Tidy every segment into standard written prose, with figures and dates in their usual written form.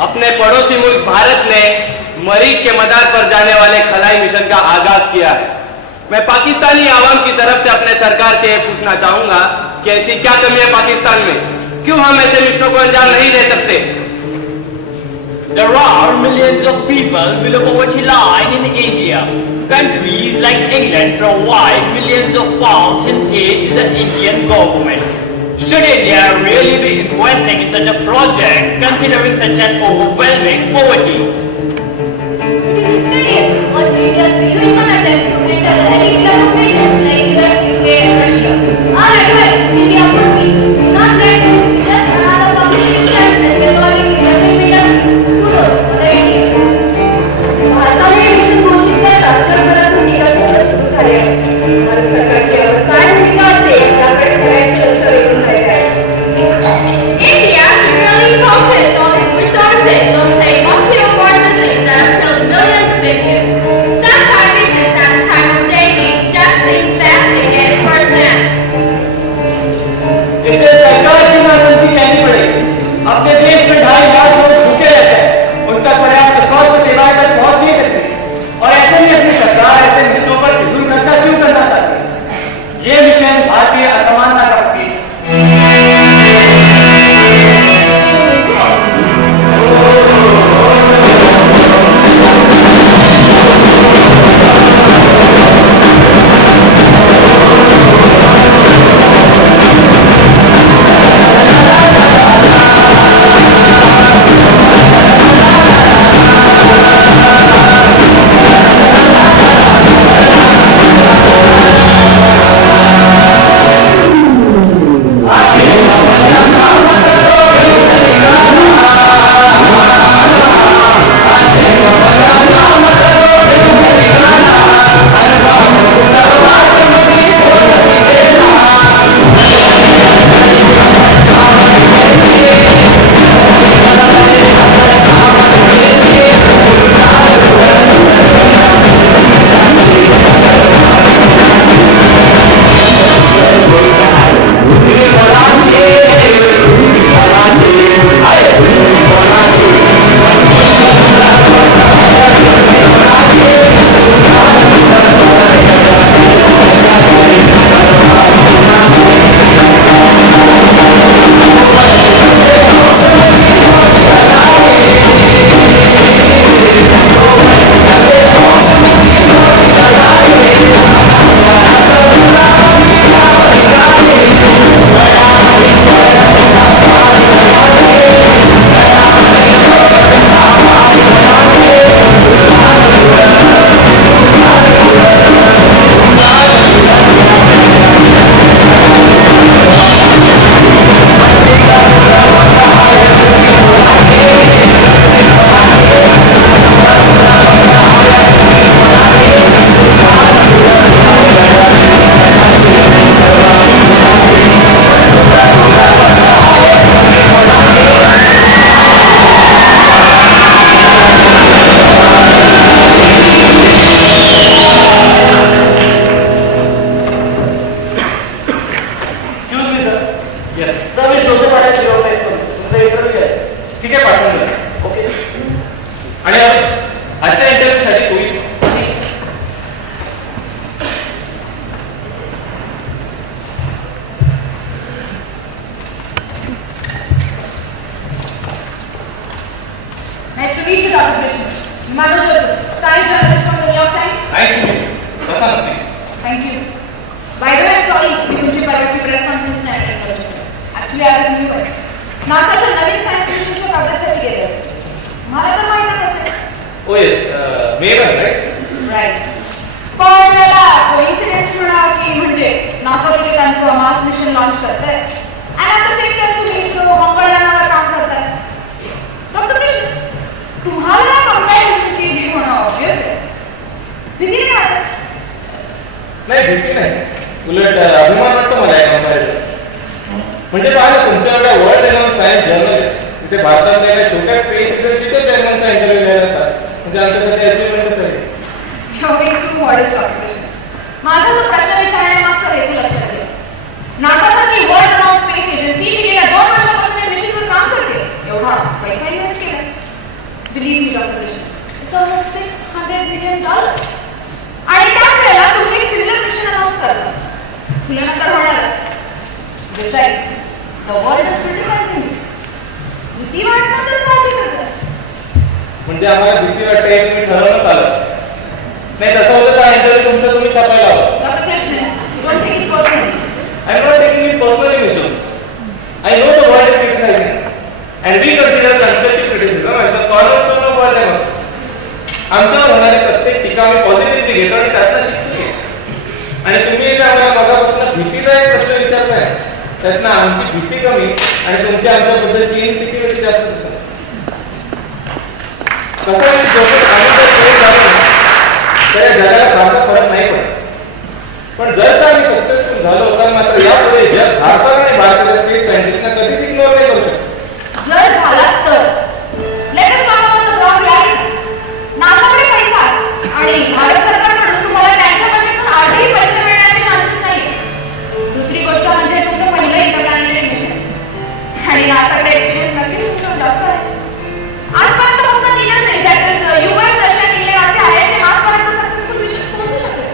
अपने पड़ोसी मुल्क भारत ने मरीख के मदार पर जाने वाले खलाई मिशन का आगाज किया है। मैं पाकिस्तानी आवाम की तरफ से अपने सरकार से पूछना चाहूंगा कि ऐसी क्या कमी है पाकिस्तान में, क्यों हम ऐसे मिशनों को अंजाम नहीं दे सकते? There are millions of people below poverty line in India. Countries like England provide millions of pounds in aid to the Indian government. Should India really be investing in such a project, considering such an overwhelming poverty? It is mysterious what India's usual attempt to enter the elite club of nations like US, UK and Russia. Our advice to India would be, do not let this be just another publicity stunt as they call it in the film industry. Kudos for the India. भारताने mission घोषित करतात जगभरातून विकास सुरू झाले आहे. भारत सरकारची काय भूमिका असेल त्याकडे सगळ्यांचे लक्ष वेधून राहिले आहे. India should really focus all its resources on, say, mosquito-borne disease that have killed millions of Indians. Such high missions at the time of daily just seem baffling at first glance. इसे सरकार की नासमझी कहनी पड़ेगी। अपने देश में 2.5 लाख लोग भूखे रहते हैं, उनका पर्याप्त स्वास्थ्य सेवाएं तक पहुंच नहीं सकती, और ऐसे में अपनी सरकार ऐसे मिशनों पर फिजूल खर्चा क्यों करना चाहती है? ये मिशन भारतीय असमानता का प्रतीक है। Nice to meet you, Dr. Krishnan. Madhu Joseph, science journalist from the New York Times. Nice to meet you. Prasanna, please. Thank you. By the way, I'm sorry, मी तुमची परवाची प्रेस कॉन्फरन्स नाही attend करू शकले. Actually, I was in US. नासाच्या नवीन science मिशनच्या कागदासाठी गेले. मला तर माहीतच असेल Oh yes, Maven, right? Right. पण याला कोइन्सिडेंस म्हणा की म्हणजे नासा तिथे त्यांचं मार्स मिशन लॉन्च करताय आणि आता सेम टाइम तुम्ही इस्रो मंगळयानावर काम करताय. डॉक्टर कृष्ण, तुम्हाला मंगळयानाची जी होणं ऑब्वियस आहे. भीती नाही वाटत? नाही, भीती नाही, उलट अभिमान वाटतो मला या कंपनीचा. म्हणजे पाहिलं तुमच्या एवढ्या वर्ल्ड रेनॉन सायन्स जर्नलिस्ट तिथे भारतात छोट्या स्पेस तिथे जर्नलचा इंटरव्ह्यू घ्यायला जातात. म्हणजे आमच्यासाठी अचिव्हमेंटच आहे. तू मॉडेस्ट डॉक्टर कृष्ण. माझा तो प्रश्न विचारण्यामागचा हेतू लक्षात घ्या. नासासारखी वर्ल्ड रेनॉन स्पेस एजन्सी गेल्या 2 वर्षापासून या मिशनवर काम करते. एवढा पैसा इन्व्हेस्ट केला. Believe me doctor Krishna, it's almost $600 million. आणि त्याच वेळेला तुम्ही एक सिमिलर मिशन अनाउन्स करता. तुलनांतर होणारच. Besides, the world is criticizing you. भीती वाटणं तर साहजिकच आहे. म्हणजे आम्हाला भीती वाटते हे तुम्ही ठरवूनच आलं. नाही तसं होतं का इंटरव्ह्यू तुमचं तुम्ही छापायला हवं. Doctor Krishna, don't take it personally. I am not taking it personally, Mishra. I know the world is criticizing us, and we consider constructive criticism as the cornerstone of our democracy. आमच्यावर होणारी प्रत्येक टीका आम्ही positively घेतो आणि त्यातनं शिकतो. आणि तुम्ही जे आम्हाला मगापासून भीतीचा एक प्रश्न विचारताय त्यातनं आमची भीती कमी आणि तुमच्या आमच्याबद्दलची इनसिक्युरिटी जास्त दिसत. कसं आहे, आम्ही जर फेल झालो तर या जगाला फारसा फरक नाही पडत. पण जर का आम्ही सक्सेसफुल झालो तर मात्र यापुढे जग भारतात आणि भारताच्या स्पेस सायंटिस्टना कधीच इग्नोर नाही करू शकत. जर झाला तर let us talk about the ground realities. नासाकडे पैसा आणि भारत सरकारकडून तुम्हाला त्यांच्या बजेटतून आजही पैसे मिळण्याचे चान्सेस नाही. दुसरी गोष्ट म्हणजे तुमचं पहिलं इंटरप्लॅनेटरी मिशन आणि नासाकडे एक्सपिरियन्स नक्कीच तुमच्यावर जास्त आहे. आजपर्यंत फक्त 3 आहे, that is US, Russia, England असे आहेत जे मार्सपर्यंत सक्सेसफुल मिशन पोहोचू शकले.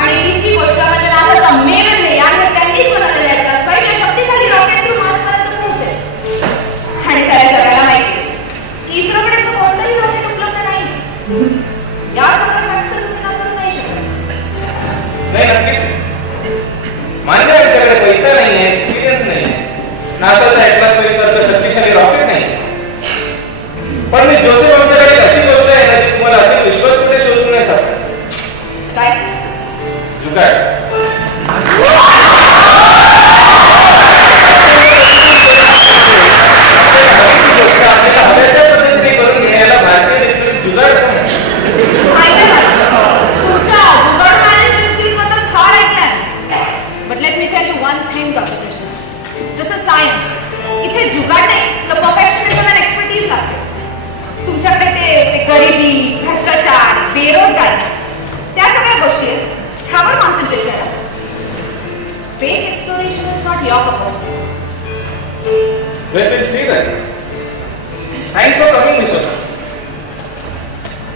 आणि तिसरी गोष्ट म्हणजे नासाचा मेवन हे याने त्यांनीच बनवलेले आहेत स्वतः शक्तिशाली रॉकेट थ्रू मार्सपर्यंत पोहोचेल. आणि साऱ्या जगाला माहिती की इस्रोकडे असं कोणतंही रॉकेट उपलब्ध नाही. या सगळ्या फॅक्ट्स तुम्ही नंबर नाही शकत. नाही, नक्कीच मान्य आहे त्याकडे पैसा नाही आहे, एक्सपिरियन्स नाही आहे, नासाचा ऍटलास सारखं शक्तिशाली रॉकेट नाही. पण मी जोसेफ आमच्याकडे अशी गोष्ट आहे ना जी तुम्हाला अजून विश्वास कुठे शोधून नाही सापडत. काय? जुगाड. तुमच्याकडे ते गरिबी, भ्रष्टाचार, बेरोजगारी त्या सगळ्या गोष्टी ह्यावर कॉन्सन्ट्रेट करा. Space exploration is not your problem. Well, we'll see that. Thanks for coming, Mr.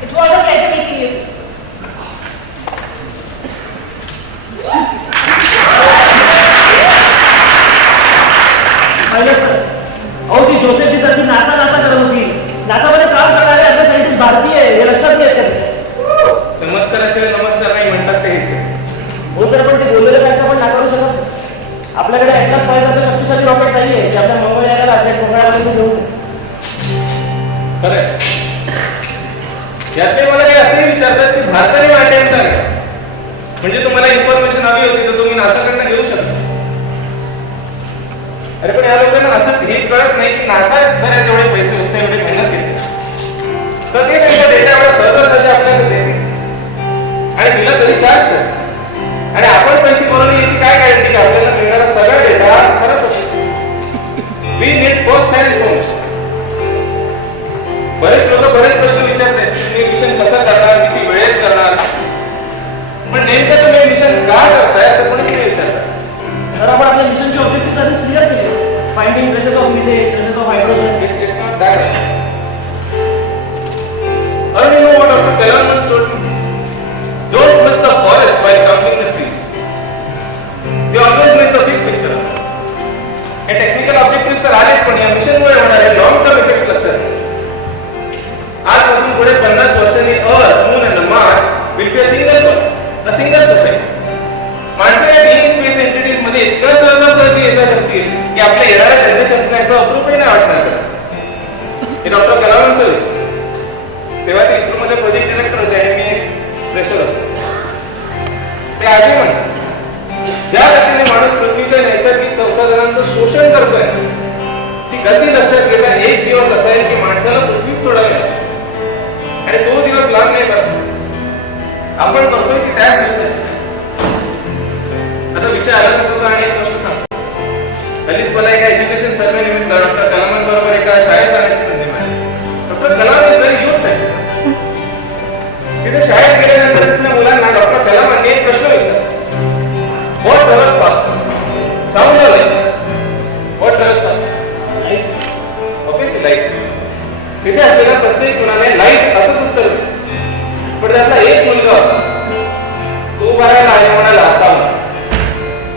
It was a pleasure meeting you. Sir, अहो ती जोसेफची सारखी नासा करत होती. नासामध्ये काम करणारे आपले सायंटिस्ट भारतीय आहे हे लक्षात येत. चमत्काराशिवाय नमस्कार नाही म्हणतात ते. हो सर, पण ते बोललेले फॅक्ट्स आपण नाकारू शकत नाही. आपल्याकडे ॲटलास सारखं शक्तिशाली रॉकेट नाही आहे जे आपल्या मंगळयानाला मंगळामध्ये घेऊन. खरं यातले मला काही असेही विचारतात की भारताने वाटेल का, म्हणजे तुम्हाला इन्फॉर्मेशन हवी होती तर तुम्ही नासाकडनं घेऊ शकता. अरे पण या लोकांना असं हे कळत नाही की नासा जर जेवढे पैसे होते एवढे मेहनत घेते तर ते त्यांचा डेटा एवढा सहजासहजी आपल्याला देते आणि तिला तरी चार्ज करते. आणि आपण पैसे भरून याची काय गॅरंटी की आपल्याला मिळणारा सगळा डेटा खरंच असतो. We need first hand information. बरेच लोक बरेच प्रश्न विचारतात तुम्ही मिशन कसं करणार, किती वेळेत करणार, पण नेमकं तुम्ही मिशन का करताय असं कोणीच नाही विचारतात. सर, आपण आपल्या मिशनचे ऑब्जेक्टिव्ह आधीच क्लिअर केले. Finding traces of methane, traces of hydrogen. काय असे म्हणतात, ज्या गतीने माणूस पृथ्वीच्या नैसर्गिक संसाधनांचं शोषण करतोय ती गती लक्षात घेता एक दिवस असा आहे की माणसाला पृथ्वीत सोडावी लागेल. आणि तो दिवस लांब नाही करत, आपण करतोय की त्याच दिवसाची. आता विषय आला तर तुझा आणि एक गोष्ट सांगतो. हल्लीच मला एका एज्युकेशन सर्वे निमित्त डॉक्टर कलामांबरोबर एका शाळेत जाण्याची संधी मिळाली. Doctor Kalam is very youth आहे. तिथे शाळेत गेल्यानंतर तिथल्या मुलांना डॉक्टर कलामांनी एक प्रश्न विचारला, what travels fast? Sound like what travels fast? Obviously light. तिथे असलेल्या प्रत्येक मुलाने लाईट असंच उत्तर दिलं. पण त्यातला एक मुलगा होता, तो उभारायला आणि म्हणाला साऊंड.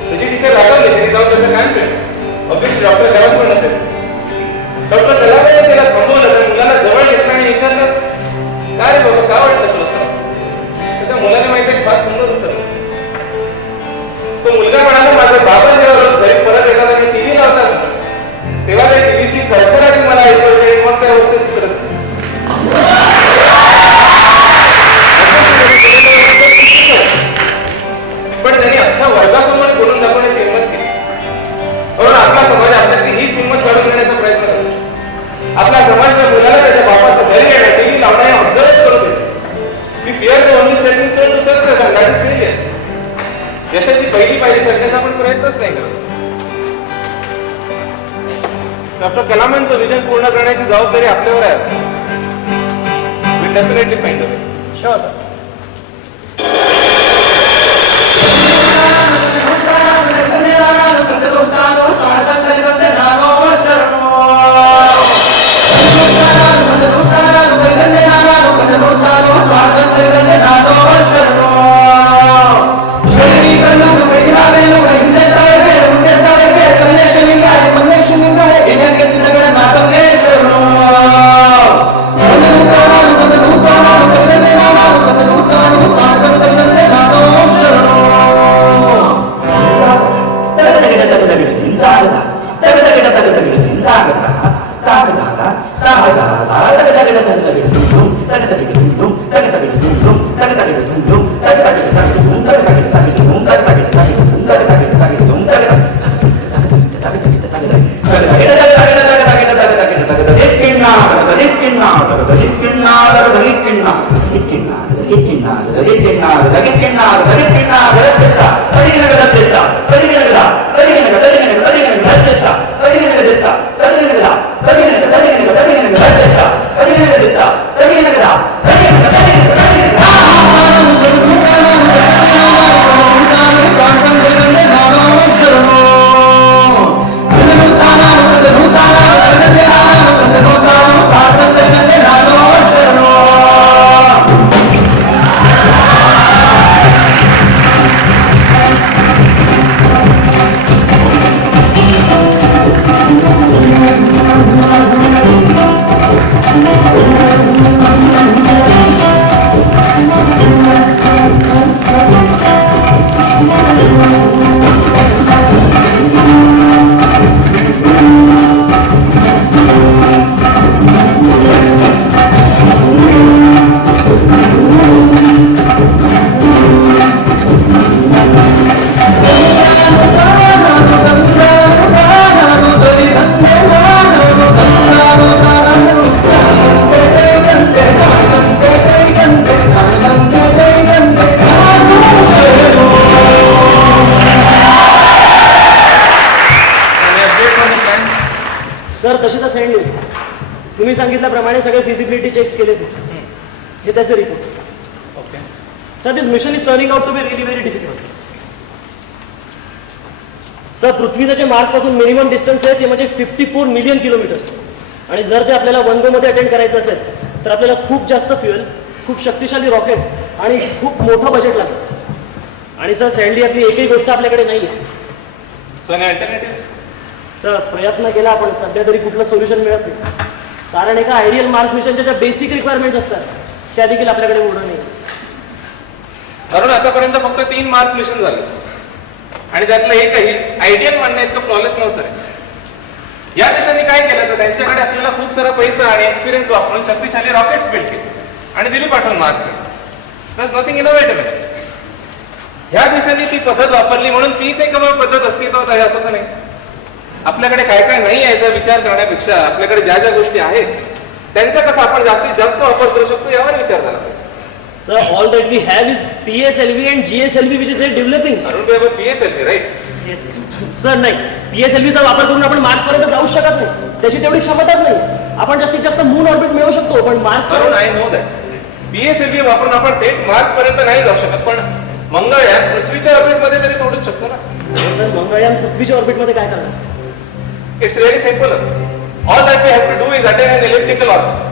त्याची टीचर रागवली, तिने जाऊन त्याचं कान पेटलं. ऑब्वियसली डॉक्टर कलाम पण नसेल. डॉक्टर कलामांनी त्याला थांबवलं, त्या मुलाला जवळ घेतलं आणि विचारलं, काय रे बाबा, काय वाटतं तुला साऊंड? त्या मुलाने माहिती फार सुंदर उत्तर. तो मुलगा म्हणाला, माझा बाबा जेव्हा रोज घरी परत येतात आणि टीव्ही लावतात तेव्हा त्या टीव्हीची खडखडाटी मला ऐकू येते, मग त्या वरचं चित्र दिसतं. पण त्यांनी अख्ख्या वर्गासमोर बोलून दाखवण्याची हिंमत केली. म्हणून आपला समाज आपल्यातली हीच हिंमत काढून घेण्याचा प्रयत्न करतो. आपला समाज त्या मुलाला त्याच्या बापाचं घरी येणं, टीव्ही लावणं हे ऑब्झर्व करू देतो. We fear the only stepping stone to success and that is failure. यशाची पहिली पायरी चढण्याचा आपण प्रयत्नच नाही करत. डॉक्टर कलामांचं विजन पूर्ण करण्याची जबाबदारी आपल्यावर आहे. We'll definitely find a way. Sure, sir. तुम्ही सांगितल्याप्रमाणे सगळे फिजिबिलिटी चेक्स केले हे त्याचे report. Okay sir, this mission is turning out to be really very difficult. Sir, पृथ्वीचं जे मार्सपासून मिनिमम डिस्टन्स आहे ते म्हणजे 54 मिलियन किलोमीटर्स. आणि जर ते आपल्याला वन गोमध्ये अटेंड करायचं असेल तर आपल्याला खूप जास्त फ्युएल, खूप शक्तिशाली रॉकेट आणि खूप मोठं बजेट लागतं. आणि सर, सॅडली आपली एकही गोष्ट आपल्याकडे नाही आहे. So any alternative? सर, प्रयत्न केला पण सध्या तरी कुठलं सोल्युशन मिळत नाही. कारण एका आयडियल मार्स मिशनच्या ज्या बेसिक रिक्वायरमेंट्स असतात त्या देखील आपल्याकडे उडं नाही. कारण आतापर्यंत फक्त 3 मार्स मिशन झाले आणि त्यातलं एकही आयडियल म्हणणं इतकं फ्लॉलेस नव्हतं. या देशांनी काय केलं तर त्यांच्याकडे असलेला खूप सारा पैसा आणि एक्सपिरियन्स वापरून शक्तिशाली रॉकेट्स बिल्ड केले आणि दिली पाठवून मार्सकडे. That's nothing innovative. ह्या देशाने ती पद्धत वापरली म्हणून तीच एक पद्धत अस्तित्वात आहे असं तर नाही. आपल्याकडे काय काय नाही याचा विचार करण्यापेक्षा आपल्याकडे ज्या ज्या गोष्टी आहेत त्यांचा कसा आपण जास्तीत जास्त वापर करू शकतो यावर विचार झाला पाहिजे. Sir, all that we have is PSLV and GSLV which is developing. Arun भाई PSLV राईट. Yes. सर नाही, PSLV चा वापर करून आपण मार्स पर्यंत जाऊ शकत नाही. त्याची तेवढी क्षमताच नाही. आपण जास्तीत जास्त मून ऑर्बिट मिळवू शकतो पण Mars Arun I know that. PSLV वापरून आपण थेट मार्स पर्यंत नाही जाऊ शकत पण मंगळयान पृथ्वीच्या ऑर्बिट मध्ये तरी सोडूच शकतो ना. सर मंगळयान पृथ्वीच्या ऑर्बिट मध्ये काय करणार? It's very simple. All that we have to do is attain an electrical orbit.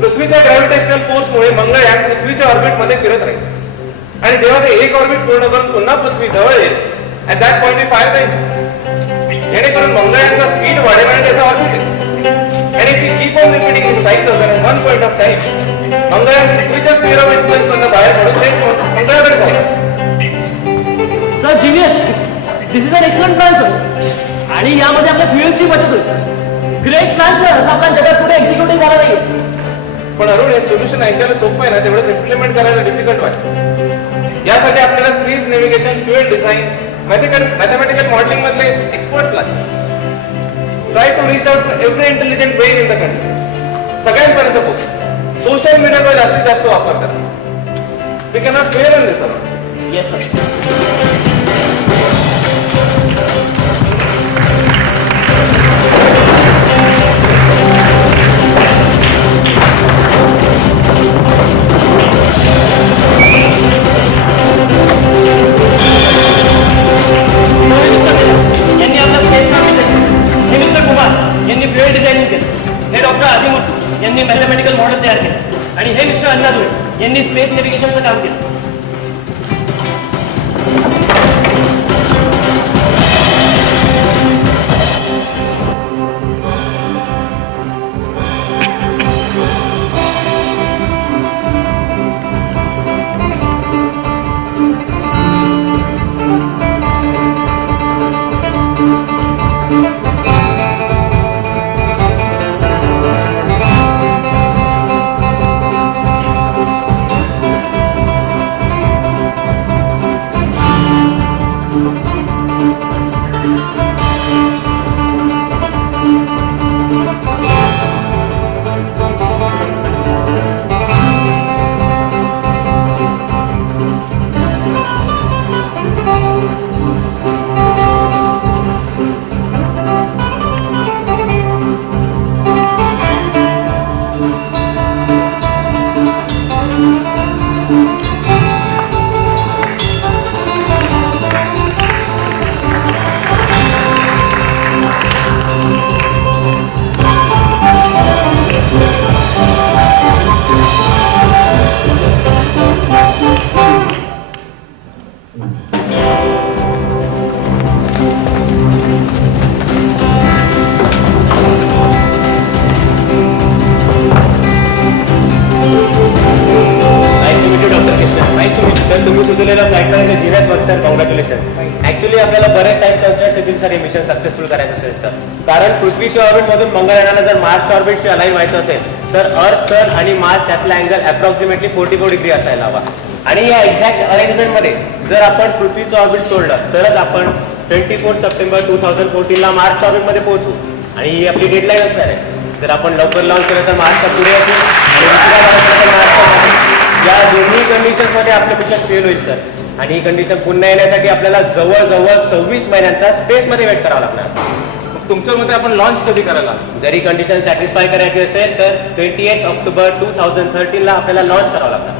पृथ्वीच्या ग्रॅव्हिटेशनल फोर्समुळे मंगळयान पृथ्वीच्या ऑर्बिट मध्ये फिरत राहील आणि जेव्हा ते एक ऑर्बिट पूर्ण करून पुन्हा पृथ्वी जवळ येईल at that point we fire the engine. जेणेकरून मंगळयानचा स्पीड वाढेल आणि त्याचा ऑर्बिट येईल. आणि if we keep on repeating this cycle at one point of time Mangalyaan पृथ्वीच्या स्फिअर ऑफ इन्फ्लुएन्स मधून बाहेर पडून थेट मंगळाकडे जाईल. Sir genius, this is an excellent plan sir. आणि यामध्ये आपल्या फ्युएलची बचत होईल. Great plan sir. असा प्लॅन जगात पुढे एक्झिक्युटिव्ह झाला नाही. पण अरुण हे सोल्युशन ऐकायला सोपं आहे ना तेवढंच इम्प्लिमेंट करायला डिफिकल्ट वाटतं. यासाठी आपल्याला space navigation, fuel design, mathematical modeling मधले एक्सपर्ट्स लागतात. Try to reach out to every intelligent brain in the country. सगळ्यांपर्यंत पोहोच. सोशल मीडियाचा जास्तीत जास्त वापर करा. We cannot fail in this Arun. Yes sir. यांनी आपला स्पेस हे मिस्टर कुमार यांनी फ्युएल डिझायनिंग केलं. हे डॉक्टर आदिमूर्ती यांनी मॅथमॅटिकल मॉडेल तयार केलं आणि हे मिस्टर अण्णादुळे यांनी स्पेस नेव्हिगेशनचं काम केलं. ऍक्च्युली आपल्याला बरेच टाइम कन्सिडर येतील सर हे मिशन सक्सेसफुल करायचं असेल तर. कारण पृथ्वीच्या ऑर्बिट मधून मंगळयानाला जर मार्स ऑर्बिटशी अलाइन व्हायचं असेल तर अर्थ, सन आणि मार्स यातला अँगल अप्रॉक्सिमेटली 44 डिग्री असायला हवा. आणि या एक्झॅक्ट अरेंजमेंट मध्ये जर आपण पृथ्वीचं ऑर्बिट सोडलं तरच आपण 24 सप्टेंबर 2014 ला मार्स ऑर्बिट मध्ये पोहोचू आणि ही आपली डेडलाईन असणार आहे. जर आपण लवकर लॉन्च केलं तर मार्सच्या पुढे असू आणि मार्सच्या मागे. या दोन्ही कंडिशन्स मध्ये आपलं मिशन फेल होईल सर. आणि ही कंडिशन पुन्हा येण्यासाठी आपल्याला जवळजवळ 26 महिन्यांचा स्पेसमध्ये वेट करावा लागणार. तुमच्या मते आपण लॉन्च कधी करायला? जरी कंडिशन सॅटिस्फाय करायची असेल तर 28 ऑक्टोबर 2013 ला आपल्याला लॉन्च करावं लागणार.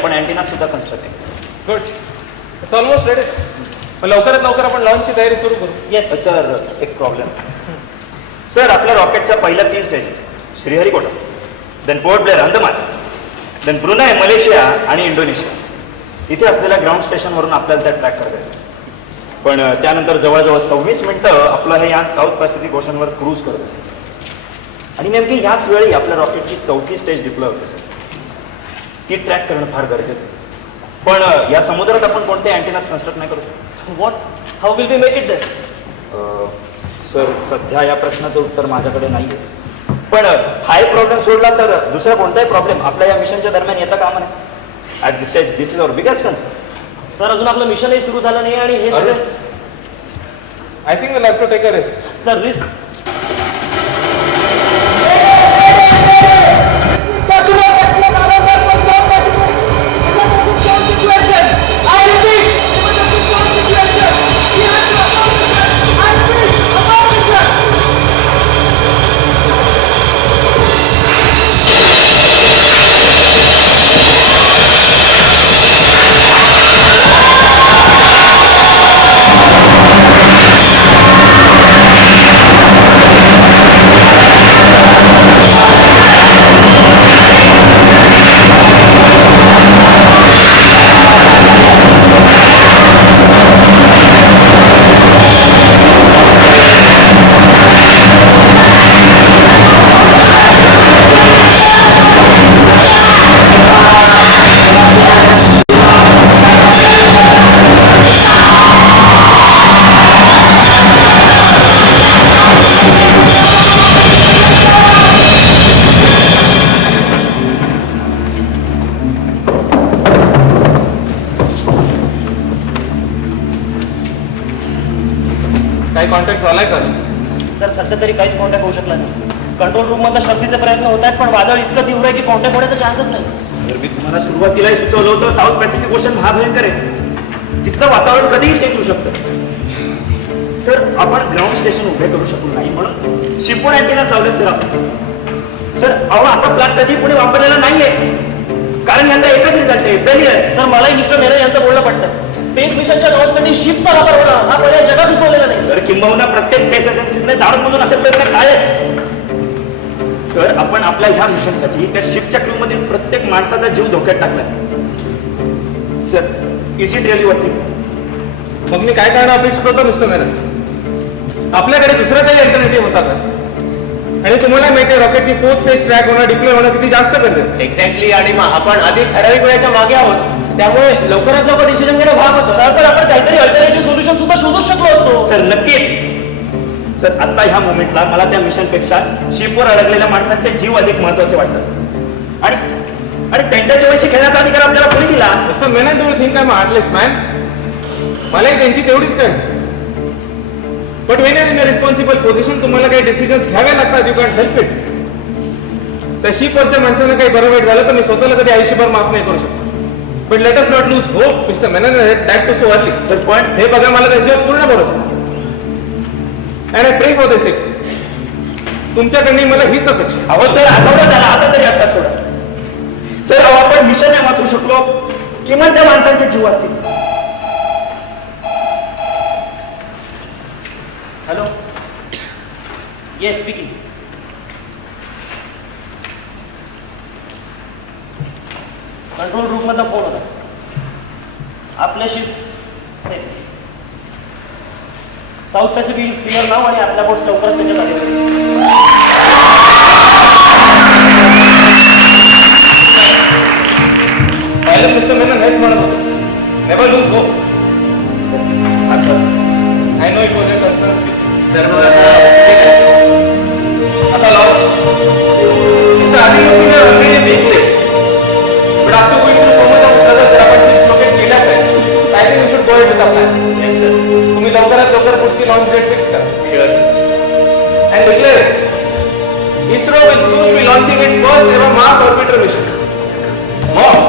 आपण अँटिना सुद्धा कन्स्ट्रक्ट केले. Good, it's almost ready. लवकरात लवकर आपण लॉन्चची तयारी सुरू करू. Yes sir. एक प्रॉब्लेम सर, आपल्या रॉकेटच्या पहिल्या 3 stages Sriharikota, then Port Blair Andaman, then Brunei Malaysia आणि इंडोनेशिया इथे असलेल्या ग्राउंड स्टेशनवरून आपल्याला त्या ट्रॅक करता येईल. पण त्यानंतर जवळजवळ 26 मिनिटं आपलं हे यान साऊथ पॅसिफिक ओशनवर क्रूज करत असेल आणि नेमकी ह्याच वेळी आपल्या रॉकेटची 4थी स्टेज डिप्लॉय होत असेल. ती ट्रॅक करणं फार गरजेचं आहे. पण या समुद्रात आपण कोणते अँटिनास कन्स्ट्रक्ट नाही करू शकतो. What? How will we make it there? Sir, सध्या या प्रश्नाचं उत्तर माझ्याकडे नाही आहे. पण हा एक प्रॉब्लेम सोडला तर दुसरा कोणताही प्रॉब्लेम आपल्या या मिशनच्या दरम्यान येता कामा नये. At this stage this is our biggest concern. Sir, अजून आपलं मिशनही सुरू झालं नाही आणि हे सगळं. I think will have to take a risk. Sir, risk. काही कॉन्टॅक्ट झालाय का? सर, सध्या तरी काहीच कॉन्टॅक्ट होऊ शकला नाही. कंट्रोल रूम मधला शक्तीचे प्रयत्न होत आहेत, पण वादळ इतकं तीव्र आहे की कॉन्टॅक्ट होण्याचा चान्सच नाही. सर, मी तुम्हाला सुरुवातीलाही सुचवलं होतं साऊथ पॅसिफिक ओशन महाभयंकर आहे. तिथलं वातावरण कधीही चेंज होऊ शकतं. सर, आपण ग्राउंड स्टेशन उभे करू शकलो नाही म्हणून शिपवर अँटेनाच लावले सर आपण. सर, अहो असा प्लॅन कधी कोणी वापरलेला नाहीये, कारण याचा एकच रिझल्ट आहे, फेलियर. सर, मलाही मिस्टर मेहरा यांचं बोलणं पडतं. स्पेस मिशनच्या लॉन्चसाठी शिपचा वापर होणं हा पर्याय जगात उद्भवलेला नाही. सर, किंबहुना प्रत्येक स्पेस एजन्सीने जाणून बुजून असे प्रयत्न टाळले. सर, आपण आपल्या ह्या मिशनसाठी त्या शिपच्या क्रू मधील प्रत्येक माणसाचा जीव धोक्यात टाकला. Sir, is it really worth it? मग मी काय करणं अपेक्षित होतं मिस्टर मेनन? आपल्याकडे दुसरं काही अल्टरनेटिव्ह होता का? आणि तुम्हाला माहिती आहे रॉकेटची 4th स्टेज ट्रॅक होणं, डिप्लॉय होणं किती जास्त गरजेचं. एक्झॅक्टली. आणि आपण आधी ठराविक वेळेच्या मागे आहोत, त्यामुळे लवकरात लवकर डिसिजन घेणं भाग होतं. सर, पण आपण काहीतरी अल्टरनेटिव्ह सोल्युशन सुद्धा शोधू शकलो असतो. सर, नक्कीच. सर, आता ह्या मोमेंटला मला त्या मिशनपेक्षा शिपवर अडकलेल्या माणसांचे जीव अधिक महत्वाचे वाटतात. आणि त्यांच्या जीवाशी खेळण्याचा अधिकार आपल्याला कोणी दिला? Mister Menon, do you think I am heartless man? मलाही त्यांची तेवढीच काळजी. But when are in a responsible position तुम्हाला काही डिसिजन्स घ्यावे लागतात. You can help it. त्या शिपवरच्या माणसानं काही बरं वाईट झालं तर मी स्वतःला कधी आयुष्यभर माफ नाही करू शकतो. But let us not lose hope mister Menon, that too so early. Sir, पण हे बघा, मला त्यांच्यावर पूर्ण भरोसा. And I pray for the safe. तुमच्याकडनं मला हीच अपेक्षा. अहो सर, आठवडा झाला, आता तरी आता सोडा. सर, अहो आपण मिशन नाही वाचू शकलो, किमान त्या माणसांचे जीव असतील. Hello. Yes, speaking. Control room मधला फोन होता. आपल्या ships safe. South Pacific is clear नाव आणि आपल्या बोट लवकरच त्याच्यात आले. पाहिलं मिस्टर मेनन, हेच म्हणत होतो. Never lose hope. I know it was a concern speech. Sir, आता लाव. मिस्टर आधी लोक ऑलरेडी देखले. But after going to so much of other जर आपण शिप्स लोकेट केल्याच आहे, I think we should go it with a plan. Yes sir. तुम्ही लवकरात लवकर पुढची लॉन्च डेट फिक्स करा. Sure. And declare it. ISRO will soon be launching its first ever Mars orbiter mission. More.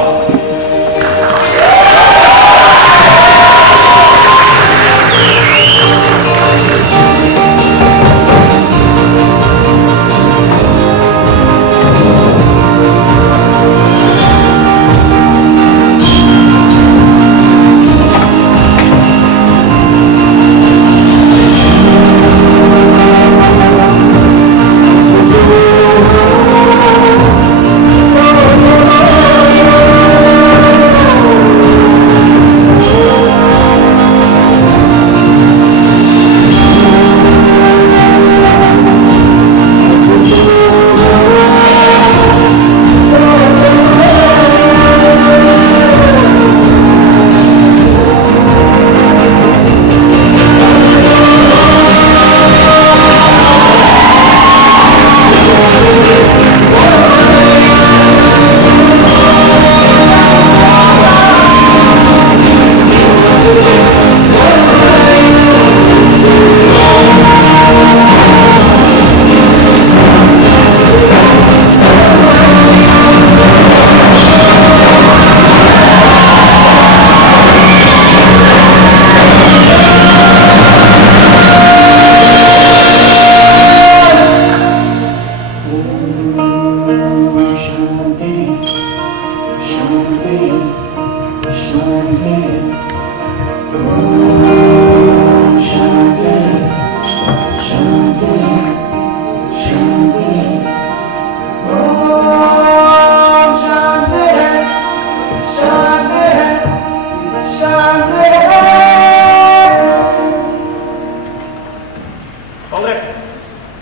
काँग्रेस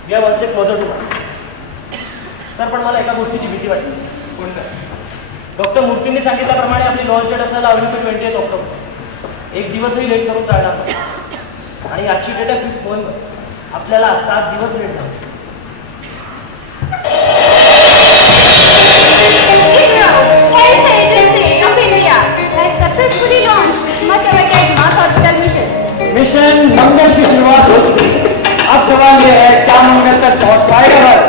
मी one step closer to sir, पण मला एका गोष्टीची भीती वाटते. कोणता? डॉक्टर मूर्तींनी सांगितल्याप्रमाणे आपली लॉन्च डेट असायला हवी होती 28 ऑक्टोबर. एक दिवसही लेट करून चालणार नाही. आणि आजची डेट आहे 5 नोव्हेंबर. आपल्याला 7 दिवस लेट झाले. ISRO, Space Agency of India, has successfully launched its much awaited Mars orbital mission. Mission Mangal की शुरुआत हो चुकी है. अब सवाल यह है, क्या मंगल तक पहुंच पाएगा भारत?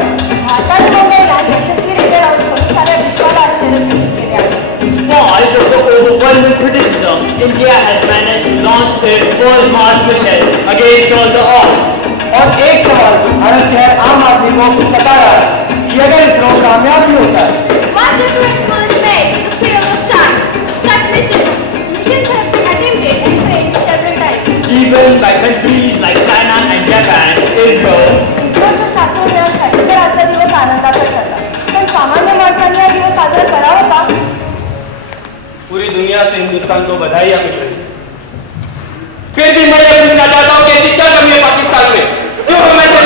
भारताने मंगळयान यशस्वीरित्या लावून खूप साऱ्या विश्वाला आश्चर्यचकित केले आहे. Despite of the overwhelming criticism, India has managed to launch its first Mars mission against all the odds. और एक सवाल जो भारत के हर आम आदमी को सता रहा है कि अगर इसरो कामयाब भी होता है, What difference will it make in the field of science? Such missions have been attempted and failed several times. Even by countries like China and Japan, Israel, इस्रोच्या शास्त्रज्ञांसाठी तर आजचा दिवस आनंदाचा ठरला. पण सामान्य माणसांनी हा दिवस साजरा करावा का? पूरी दुनिया से हिंदुस्तान को बधाइयां मिल रही. फिर भी मैं ये पूछना चाहता हूँ कि ऐसी क्या कमी है पाकिस्तान में, क्यों हम ऐसे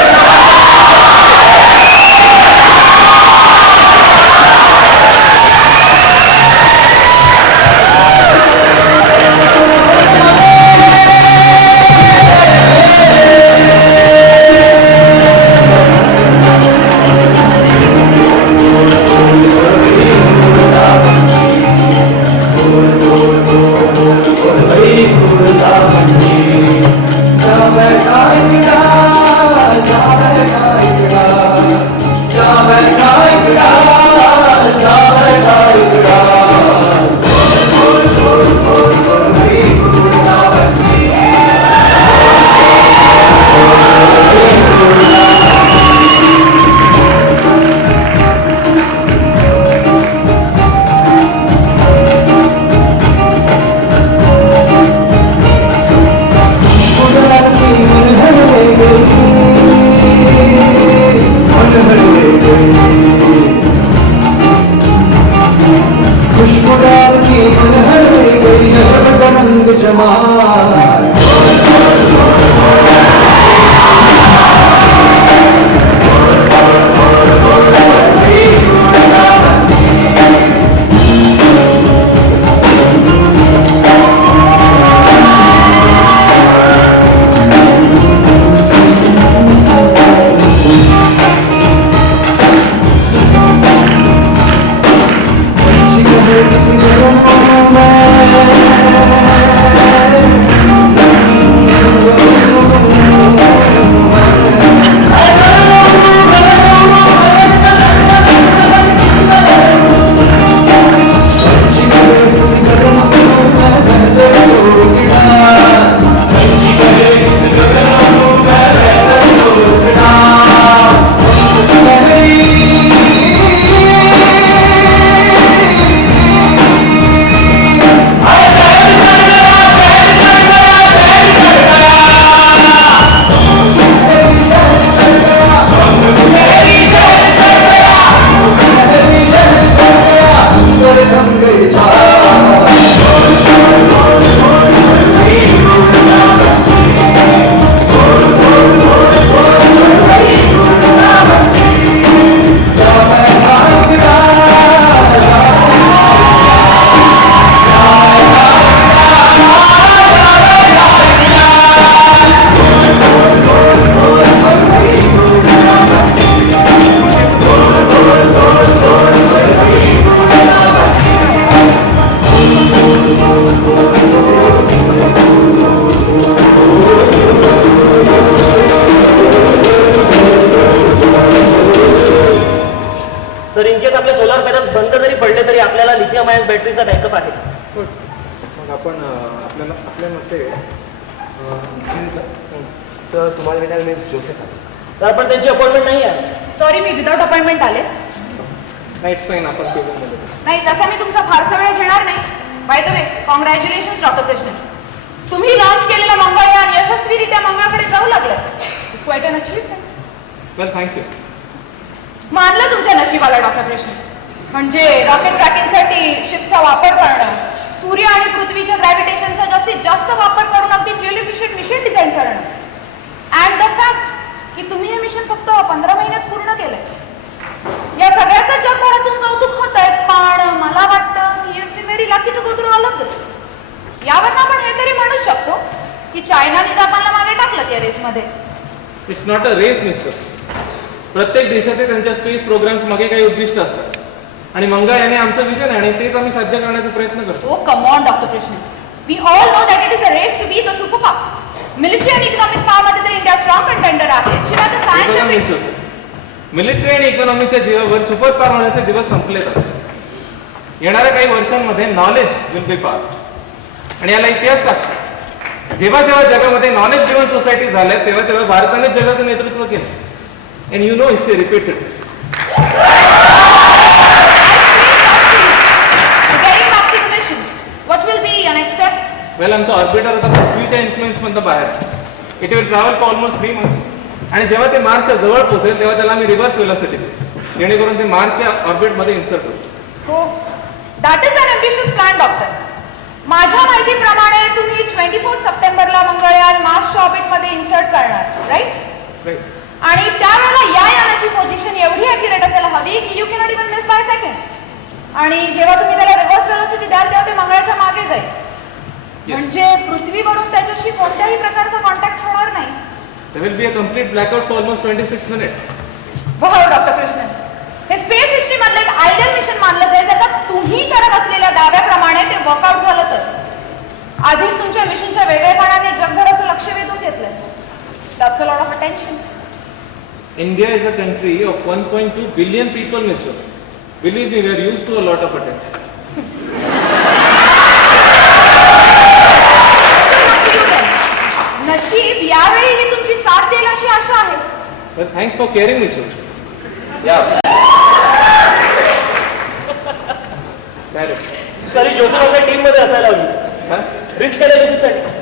खुशबुदार की मनहर गई अजब रंग जमाल. सर, इन केस आपले सोलार पॅनल्स बंद जरी पडले तरी आपल्याला लिथियम आयन बॅटरीचा बॅकअप आहे. मग आपण आपल्या मते सर, तुम्हाला भेटायला मिस जोसेफ आहे. सर, पण त्यांची अपॉइंटमेंट नाही आहे. सॉरी, मी विदाउट अपॉइंटमेंट आले. इट्स फाईन, आपण केबिनमध्ये नाही, तसा मी तुमचा फारसा वेळ घेणार नाही. By the way, congratulation doctor Krishnan. तुम्ही लॉन्च केलेलं मंगळयान यशस्वीरित्या मंगळाकडे जाऊ लागलं. It's quite an achievement. Well thank you. मानलं तुमच्या नशिबाला डॉक्टर कृष्णन. म्हणजे रॉकेट ट्रॅकिंगसाठी शिप्सचा वापर करणं, सूर्य आणि पृथ्वीच्या ग्रॅव्हिटेशनचा जास्तीत जास्त वापर करून अगदी फ्युल इफिशियंट मिशन डिझाईन करणं. अँड द फॅक्ट की तुम्ही हे मिशन फक्त 15 महिन्यात पूर्ण केलंय. या सगळ्याचं जगभरातून कौतुक होत आहे, पण मला वाटतं की you be very lucky to go through all of this. यावरून आपण हे तरी म्हणू शकतो की चायनाने जपानला मागे टाकलं त्या रेसमध्ये. It's not a race mister. प्रत्येक देशाचे त्यांच्या स्पेस प्रोग्राम्स मागे काही उद्दिष्ट असतात आणि मंगळयाने आमचं विजन आहे आणि तेच आम्ही साध्य करण्याचा प्रयत्न करतो. Oh, come on, Dr. Krishnan. We all know that it is a race to be the superpower. Military आणि economic power मध्ये तर इंडिया स्ट्रॉंग कंटेंडर आहे. शिवाय the scientific. मिलिटरी आणि इकॉनॉमीच्या जीवावर सुपर पॉवर होण्याचे दिवस संपलेत आता. येणाऱ्या काही वर्षांमध्ये नॉलेज विल बी पॉवर आणि याला इतिहास साक्षी. जेव्हा जेव्हा जगामध्ये नॉलेज ड्रिव्हन सोसायटी झाल्या तेव्हा तेव्हा भारताने जगाचं नेतृत्व केलं. And you know history repeats itself. Getting back to the mission, what will be your next step? Well, आमचं ऑर्बिटर आता पृथ्वीच्या इन्फ्लुएन्समधनं बाहेर. It will travel for almost 3 months आणि जेव्हा ते मार्सच्या जवळ पोहोचेल तेव्हा त्याला आम्ही रिव्हर्स वेलॉसिटी देऊ जेणेकरून ते मार्सच्या ऑर्बिटमध्ये इन्सर्ट होईल. हो, that is an ambitious plan doctor. माझ्या माहितीप्रमाणे तुम्ही 24 सप्टेंबरला मंगळयान मार्सच्या ऑर्बिटमध्ये इन्सर्ट करणार, राईट? आणि त्यावेळेला या यानाची पोझिशन एवढी ॲक्युरेट असायला हवी की you cannot even miss by second. आणि जेव्हा तुम्ही त्याला रिव्हर्स वेलोसिटी द्याल तेव्हा ते मंगळाच्या मागे जाईल. म्हणजे पृथ्वीवरून त्याच्याशी कोणत्याही प्रकारचा कॉन्टॅक्ट होणार नाही. There will be a complete blackout for almost 26 minutes. वाह डॉक्टर कृष्णन, हे स्पेस हिस्ट्री मधलं एक आयडियल मिशन मानलं जाईल जर का तुम्ही करत असलेल्या दाव्याप्रमाणे ते वर्कआउट झालं तर. आधीच तुमच्या मिशनच्या वेगळेपणाने जगभराचं लक्ष वेधून घेतलंय. That's a lot of attention. India is a country of 1.2 billion people, Mr. Believe me, we are used to a lot of attention. नशीब यावेळी ही तुमची साथ देईल अशी आशा आहे. Well, thanks for caring, Mr. Yeah. Sir Joseph आपल्या team मध्ये असायला हवी. रिस्क अनालिसिससाठी.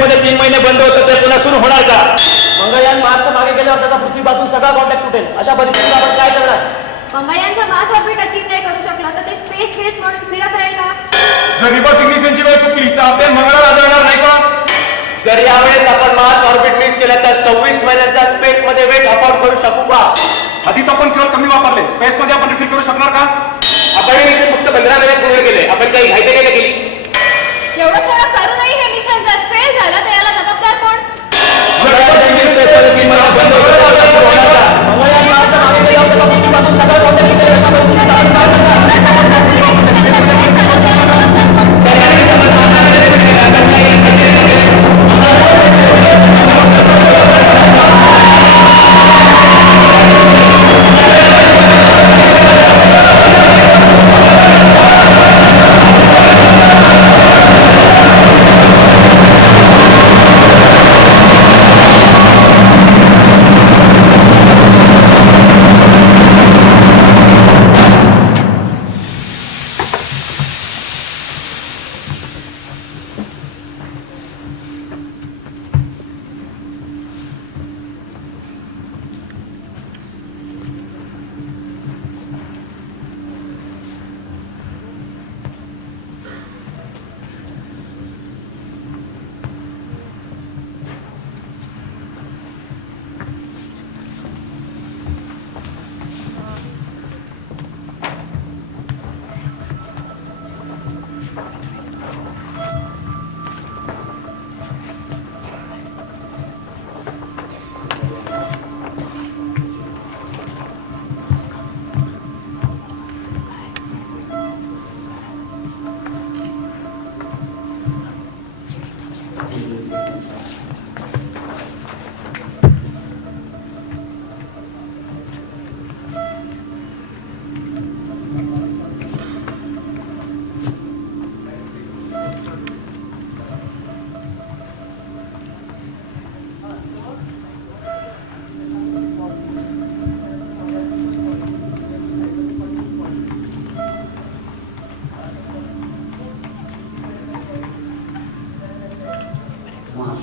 मध्ये 3 महिने बंद होतं ते पुन्हा सुरू होणार का? मंगळयान मार्सच्या मागे गेल्यावर त्याचा पृथ्वीपासून सगळा कॉन्टॅक्ट तुटेल. अशा परिस्थितीत आपण काय करणार? मंगळयानचा मास ऑर्बिट अचीव नाही करू शकला तर ते स्पेस फेस म्हणून फिरत राहील का? जर रिव्हर्स इग्निशनची वेळ चुकली तर आपण मंगळाला आदळणार नाही का? जर यावेळेस आपण मार्स ऑर्बिट मिस केलं तर 26 महिन्यांच्या स्पेस मध्ये वेट अफोर्ड करू शकू का? आधीच आपण फ्युअल कमी वापरले, स्पेस मध्ये आपण रिफिल करू शकणार का? आपण हे मिशन फक्त 15 महिन्यात पूर्ण केले. आपण काही घाईते नाही केली. एवढं सगळं करूनही हे मिशन जर फेल झालं तर याला जबाबदार कोण? मंगळयान मार्सच्या मागे गेल्यावर त्याचा पृथ्वीपासून सगळा कॉन्टॅक्ट तुटेल. अशा परिस्थितीत आपण काय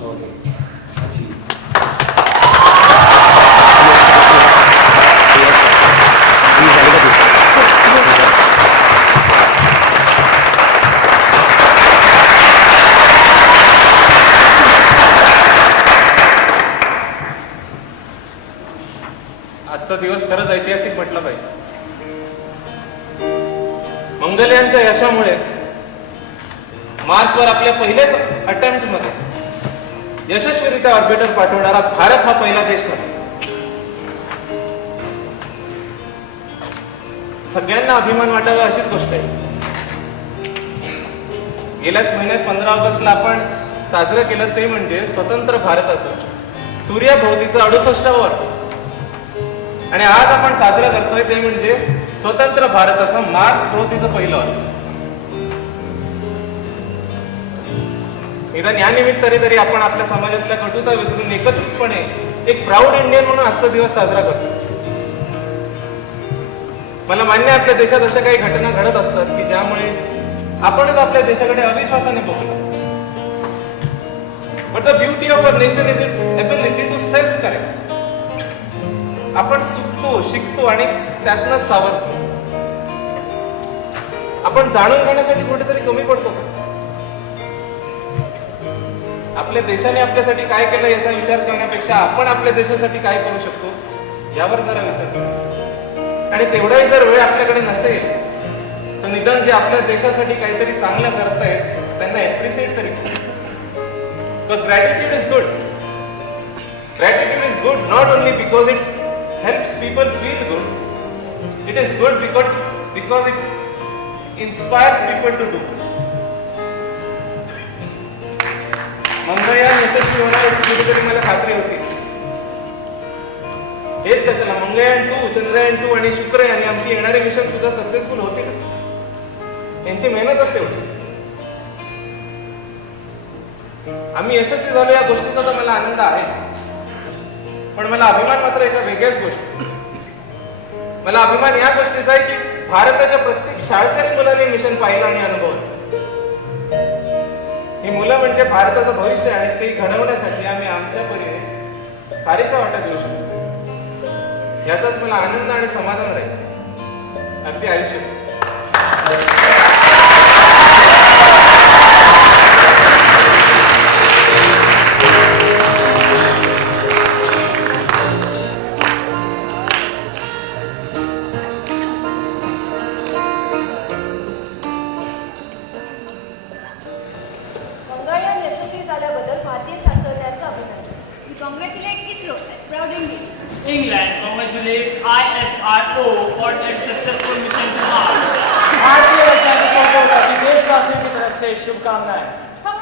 ओके जी आजचा दिवस खरंच ऐतिहासिक म्हटलं पाहिजे. मंगलयानच्या यशामुळे मार्सवर आपल्या पहिल्याच अटेम्प्ट मध्ये यशस्वीरित्या ऑर्बिटर पाठवणारा भारत हा पहिला देश ठरला. सगळ्यांना अभिमान वाटावा अशीच गोष्ट आहे. गेल्याच महिन्यात 15 ऑगस्टला आपण साजरं केलं ते म्हणजे स्वतंत्र भारताचं सूर्याभोवतीचं 68वं वर्ष. आणि आज आपण साजरा करतोय ते म्हणजे स्वतंत्र भारताचं मार्स भोवतीचं पहिलं वर्ष. निदान या निमित्ताने तरी आपण आपल्या समाजातल्या कटुता विसरून एकत्रितपणे एक प्राऊड इंडियन म्हणून आजचा दिवस साजरा करतो. मला मान्य आहे आपल्या देशात अशा काही घटना घडत असतात की ज्यामुळे आपणच आपल्या देशाकडे अविश्वासाने बघतो. But the beauty of our nation is its ability to self correct. आपण चुकतो, शिकतो आणि त्यातनं सावरतो. आपण जाणून घेण्यासाठी कुठेतरी कमी पडतो का? आपल्या देशाने आपल्यासाठी काय केलं याचा विचार करण्यापेक्षा आपण आपल्या देशासाठी काय करू शकतो यावर जरा विचार करू. आणि तेवढाही जर वेळ आपल्याकडे नसेल तर निदान जे आपल्या देशासाठी काहीतरी चांगलं करतायत त्यांना एप्रिशिएट तरी करू. Because gratitude is good. Gratitude is good not only because it helps people feel good. It is good because it inspires people to do. Mangalyaan यशस्वी होणार याची कुठेतरी मला खात्री होती. हेच कशाला मंगळयान 2, चंद्रयान 2 आणि शुक्रयान आमची येणारे मिशन सुद्धा सक्सेसफुल होतील. यांची मेहनतच तेवढी. आम्ही यशस्वी झालो या गोष्टीचा तर मला आनंद आहेच. पण मला अभिमान मात्र एका वेगळ्याच गोष्टी. मला अभिमान या गोष्टीचा आहे की भारताच्या प्रत्येक शाळकरी मुलांनी मिशन पाहिलं आणि अनुभवलं. ही मुलं म्हणजे भारताचं भविष्य आणि ते घडवण्यासाठी आम्ही आमच्या परीने खारीचा वाटा देऊ शकतो. याचाच मला आनंद आणि समाधान राहील अगदी आयुष्य. मंगळयान यशस्वी झाल्याबद्दल भारतीय शास्त्रज्ञांचा अभिनंदन. We congratulate ISRO as proud Indian. England congratulates ISRO for its successful mission to Mars. भारतीय वैज्ञानिकों को सभी देशवासियों की तरफ से शुभकामनाएं. How